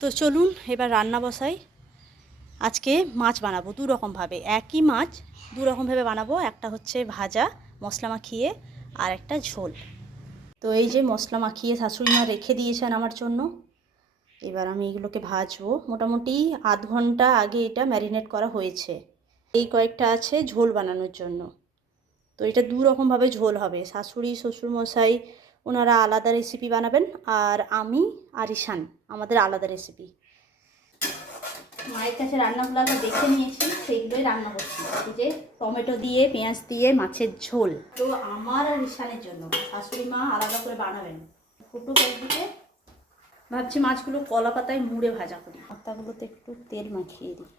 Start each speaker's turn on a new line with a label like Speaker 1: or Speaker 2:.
Speaker 1: তো চলুন এবার রান্না বসাই। আজকে মাছ বানাবো দু রকমভাবে একই মাছ দু রকমভাবে বানাবো। একটা হচ্ছে ভাজা মশলা মাখিয়ে আর একটা ঝোল। তো এই যে মশলা মাখিয়ে শাশুড়ি মা রেখে দিয়েছেন আমার জন্য। এবার আমি এগুলোকে ভাজবো। মোটামুটি আধ ঘণ্টা আগে এটা ম্যারিনেট করা হয়েছে। এই কয়েকটা আছে ঝোল বানানোর জন্য। তো এটা দু রকমভাবে ঝোল হবে। শাশুড়ি, শ্বশুরমশাই ওনারা আলাদা রেসিপি বানাবেন আর আমি আর ঈশান, আমাদের আলাদা রেসিপি মায়ের কাছে রান্নাগুলো আগে দেখে নিয়েছি, সেইগুলোই রান্না করছি। এই যে টমেটো দিয়ে, পেঁয়াজ দিয়ে, মাছের ঝোল। তো আমার আর ঈশানের জন্য, শাশুড়ি মা আলাদা করে বানাবেন। ফুটো দিকে ভাবছি মাছগুলো কলা পাতায় মুড়ে ভাজা করি। পাতাগুলোতে একটু তেল মাখিয়ে দিই।